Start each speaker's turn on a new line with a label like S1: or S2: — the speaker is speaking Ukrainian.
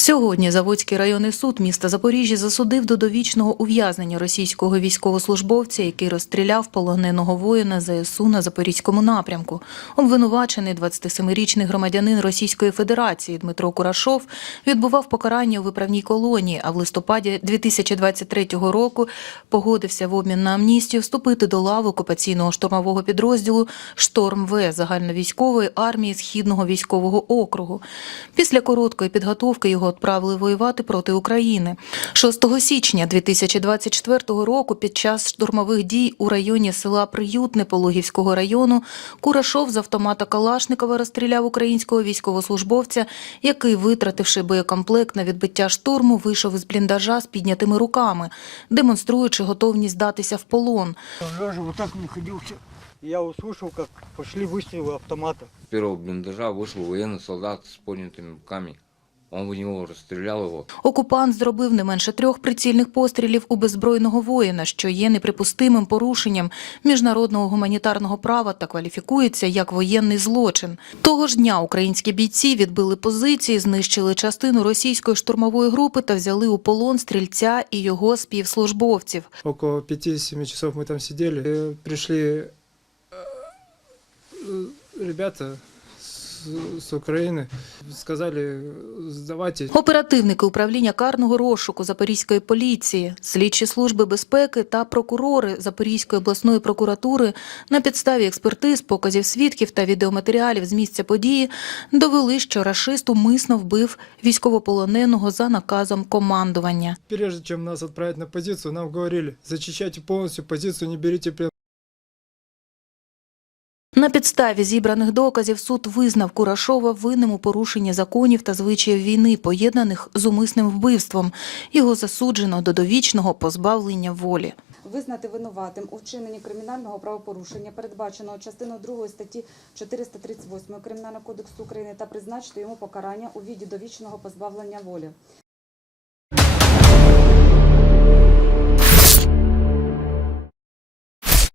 S1: Сьогодні Заводський районний суд міста Запоріжжя засудив до довічного ув'язнення російського військовослужбовця, який розстріляв полоненого воїна ЗСУ на Запорізькому напрямку. Обвинувачений 27-річний громадянин Російської Федерації Дмитро Курашов відбував покарання у виправній колонії, а в листопаді 2023 року погодився в обмін на амністію вступити до лав окупаційного штурмового підрозділу «Шторм В» загальновійськової армії Східного військового округу. Після короткої підготовки його відправили воювати проти України. 6 січня 2024 року під час штурмових дій у районі села Приютне Пологівського району Курашов з автомата Калашникова розстріляв українського військовослужбовця, який, витративши боєкомплект на відбиття штурму, вийшов із бліндажа з піднятими руками, демонструючи готовність здатися в полон.
S2: Лежа вот так находился. Я услышал, как пошли выстрелы автомата.
S3: С первого блиндажа вышел военный солдат с поднятыми руками. Он в него расстрелял его.
S1: Окупант зробив не менше трьох прицільних пострілів у беззбройного воїна, що є неприпустимим порушенням міжнародного гуманітарного права та кваліфікується як воєнний злочин. Того ж дня українські бійці відбили позиції, знищили частину російської штурмової групи та взяли у полон стрільця і його співслужбовців.
S4: Около 5-7 часов мы там сидели. И пришли э, ребята с, с Украины, сказали, сдавайте.
S1: Оперативники управління карного розшуку Запорізької поліції, слідчі служби безпеки та прокурори Запорізької обласної прокуратури на підставі експертиз, показів свідків та відеоматеріалів з місця події довели, що рашист умисно вбив військовополоненого за наказом командування.
S4: Прежде чем нас отправить на позицию, нам говорили, зачищайте полностью позицию, не плен.
S1: На підставі зібраних доказів суд визнав Курашова винним у порушенні законів та звичаїв війни, поєднаних з умисним вбивством. Його засуджено до довічного позбавлення волі.
S5: визнати винуватим у вчиненні кримінального правопорушення, передбаченого частиною 2 статті 438 Кримінального кодексу України та призначити йому покарання у віді довічного позбавлення волі.